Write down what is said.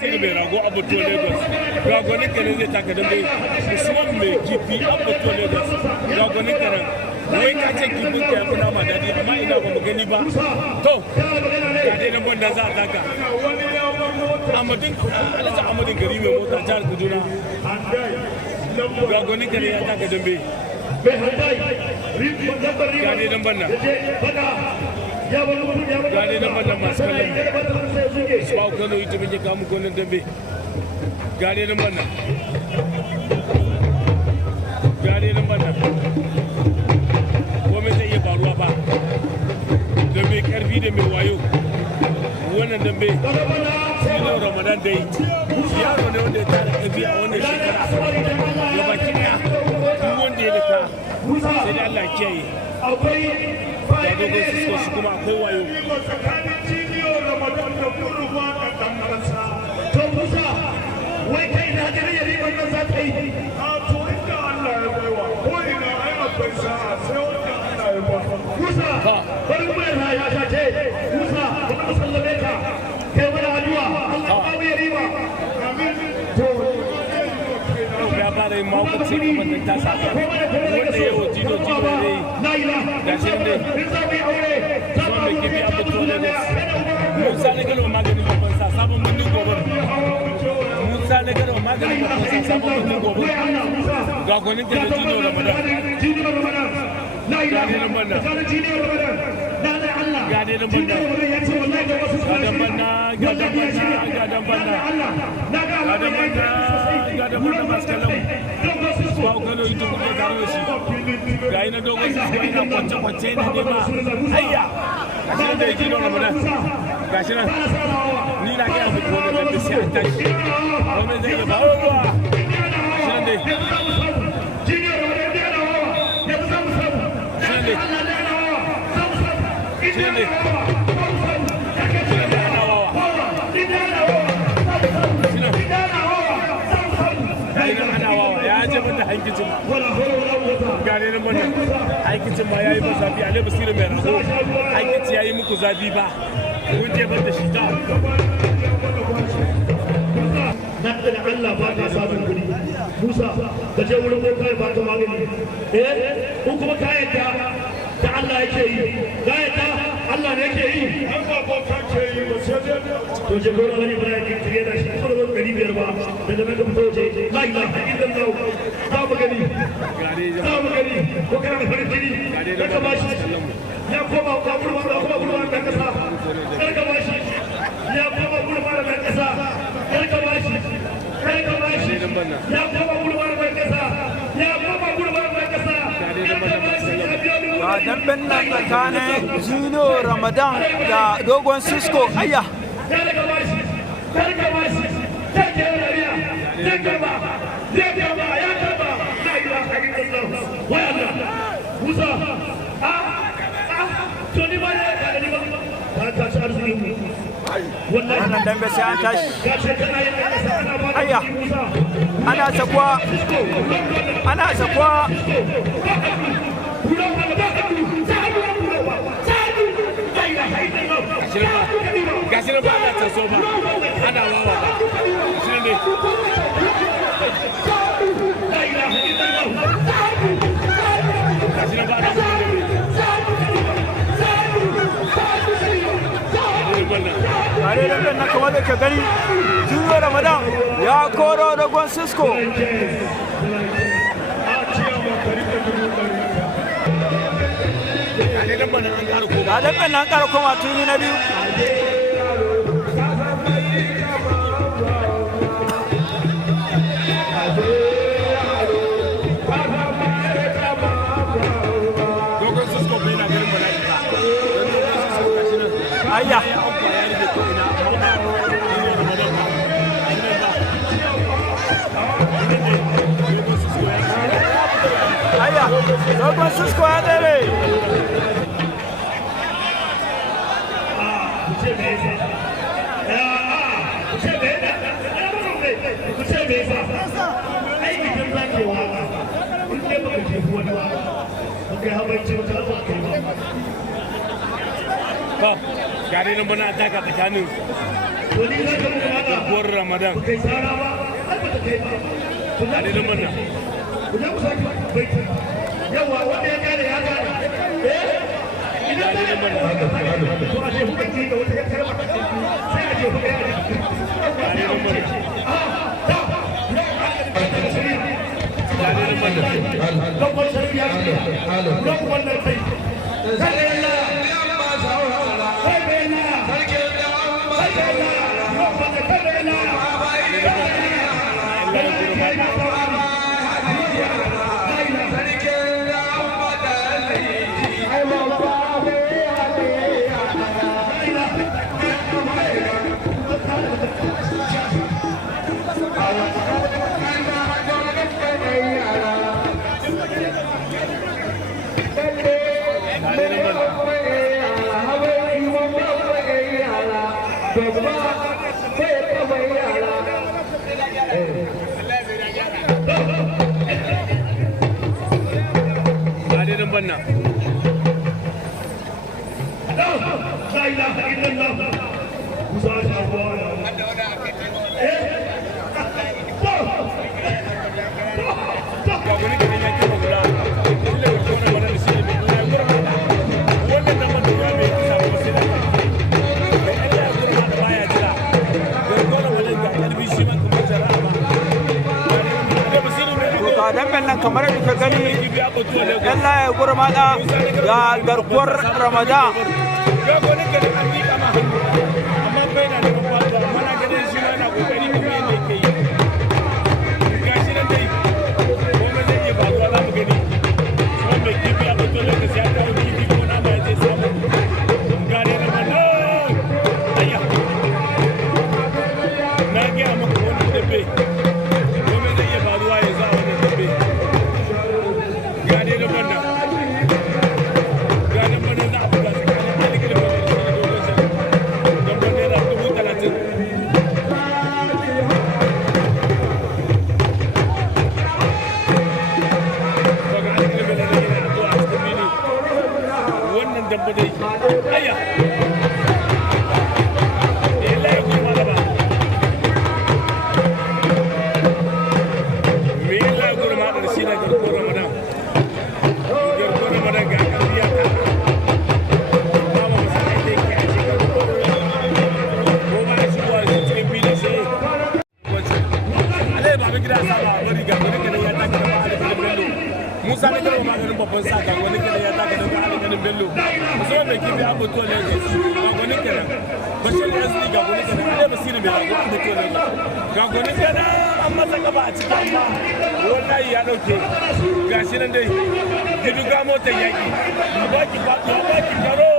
Sai mai rago Abuto Lagos, ragonin kenan zai taka dambe Usman mai kifi Abuto Lagos, ragonin kenan wai ka ce kifin ka yafi nama daɗi amma ina ba mu gani ba. To, ga dai nan banda za a taka. Alhaji Amadin gari mai mota jihar Kaduna, ragonin kenan ya taka dambe. Ga dai nan banda. Gane nan banda masu kallon su ba Kano ita muke kawo muku wannan dambe. Gane nan banda. Gane nan banda. Komai zai iya faruwa ba. Dambe karfi da mai wayo. Wannan dambe Sino Ramadan dai yaro ne wanda ya tara karfi a wannan shekara. Gabaki daya duk wanda ya daka sai da Allah kiyaye. Ya dogon Cisco shi kuma akwai wayo. To Musa, wai kai na ga yari wannan za ta yi. A to inda Allah ya baiwa, ko ina ai akwai sa'a sai wanda Allah ya ba. Musa, bari mu yana ya shace. Musa, bari mu sallame ka. Kai wani addu'a, Allah ya ba yari ba. Amin. To ya fara yin mawukaci ne wannan ta saka wanda ya wo jino ne ga shi ne kuma mai kifi a fito da Musa na gano maganin babban sa sabon birnin gobe Musa na gano maganin babban sa sabon birnin gobe ga gwanin da jino Ramadan ga ne nan banda ga ne nan banda ga da banda masu kallon ba Kano ita kuke tare da shi ga yi na dogon Cisco yana kwance-kwance yana nema hayya gashi nan da ya jino Ramadan gashi nan ni na gaya muku wani dambe sai an tashi wani zai iya ba ruwa gashi nan dai gane nan wannan aikicin ma yayi masa zafi ale basira mai rago aikici yayi muku zafi ba kun je bar da shi ta na da Allah ba ka sabon kudi Musa ka je wurin bokai ba ta magani ko kuma ka yadda da Allah yake yi ka yadda Allah ne yake yi an ba bokai ke yi ba sai to je gora wani bara ki tire da shi ko da gari biyar ba da da ka fito je la ilaha illallah za mu gani ko kana da farin jini ka ba shi ya koma kurma da kasa ka ba shi ya koma kurma da kasa ka ba shi ya koma kurma da kasa ya koma kurma da kasa ga damben nan tsakanin Sino Ramadan da dogon Cisco ayya wannan dambe sai an tashi ayya ana sakwa gashi nan ba ana taso ba ana wawa ba gashi ne gashi nan ba ana tare da nan kamar da ke gani Sino Ramadan ya koro dogon Cisco ga damben nan ƙara koma tuni na biyu ayya ayya dogon Cisco ya tsere gari nan bana ataka tsakanin garkuwar Ramadan Ali dan banna yawa wanda ya gane ya gane ina da ya bada to a ce hukunci ga wata ya karba sai a ce hukunci banna la ilaha illallah musa shawara damben nan kamar da ka gani yalla ya gurmada ga garkuwar Ramadan Musa ne karo maganin babban sa ga wani kare ya taka daga alƙalin Bello musamman mai kifi abu to Lagos ga wani kare Bashir SD ga wani kare Ale Basiri mai rago abu to Lagos ga wani kare an masa gaba a cikin amma wallahi ya dauke gashi nan dai gidu ga motar yaki baki karo